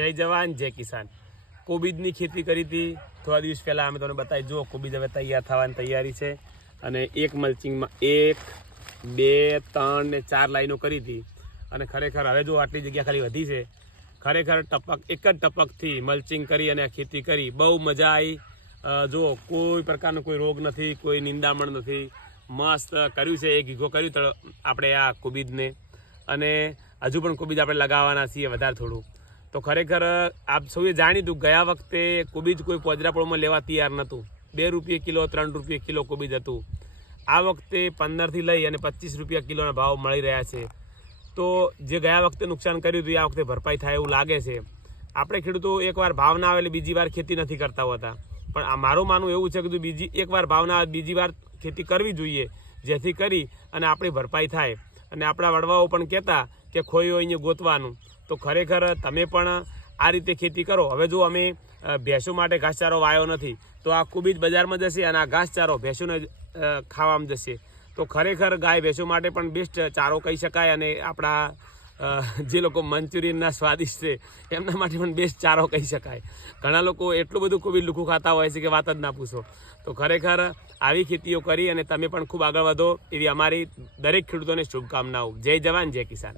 જય જવાન, જય કિસાન. કોબીજની ખેતી કરી હતી. થોડા દિવસ પહેલાં અમે તમને બતાવી. જુઓ, કોબીજ હવે તૈયાર થવાની તૈયારી છે. અને એક મલ્ચિંગમાં એક, બે, ત્રણ ને ચાર લાઈનો કરી હતી. અને ખરેખર હવે જો આટલી જગ્યા ખાલી વધી છે, ખરેખર ટપક, એક જ ટપકથી મલ્ચિંગ કરી અને ખેતી કરી. બહુ મજા આવી જુઓ, કોઈ પ્રકારનો કોઈ રોગ નથી, કોઈ નિંદામણ નથી. મસ્ત કર્યું છે, એક વીઘો કર્યું આપણે આ કોબીજને. અને હજુ પણ કોબીજ આપણે લગાવવાના છીએ વધારે થોડું. તો ખરેખર આપ સૌએ જાણીતું ગયા વખતે કોબીજ કોઈ પોજરાપોળમાં લેવા તૈયાર નહોતું. બે રૂપિયે કિલો, ત્રણ રૂપિયે કિલો કોબીજ હતું. આ વખતે પંદરથી લઈ અને પચીસ રૂપિયા કિલોના ભાવ મળી રહ્યા છે. તો જે ગયા વખતે નુકસાન કર્યું હતું, એ આ વખતે ભરપાઈ થાય એવું લાગે છે. આપણે ખેડૂતો એકવાર ભાવ ના આવે એટલે બીજી વાર ખેતી નથી કરતા હોતા. પણ આ મારું માનવું એવું છે કે બીજી, એકવાર ભાવ ના આવે, બીજી વાર ખેતી કરવી જોઈએ, જેથી કરી અને આપણી ભરપાઈ થાય. અને આપણા વડવાઓ પણ કહેતા કે ખોયો અહીંયા ગોતવાનું. તો ખરેખર તમે પણ આ રીતે ખેતી કરો. હવે જો અમે ભેંસો માટે ઘાસચારો વાયો નથી, તો આ કુબીજ બજારમાં જશે અને આ ઘાસચારો ભેંસોને ખાવામાં જશે. તો ખરેખર ગાય ભેંસો માટે પણ બેસ્ટ ચારો કહી શકાય અને આપણા જે લોકો મંચુરિયનના સ્વાદિષ્ટ છે, એમના માટે પણ બેસ્ટ ચારો કહી શકાય. ઘણા લોકો એટલું બધું કુબીજ લુખું ખાતા હોય છે કે વાત જ ના પૂછો. તો ખરેખર આવી ખેતીઓ કરી અને તમે પણ ખૂબ આગળ વધો એવી અમારી દરેક ખેડૂતોને શુભકામનાઓ. જય જવાન, જય કિસાન.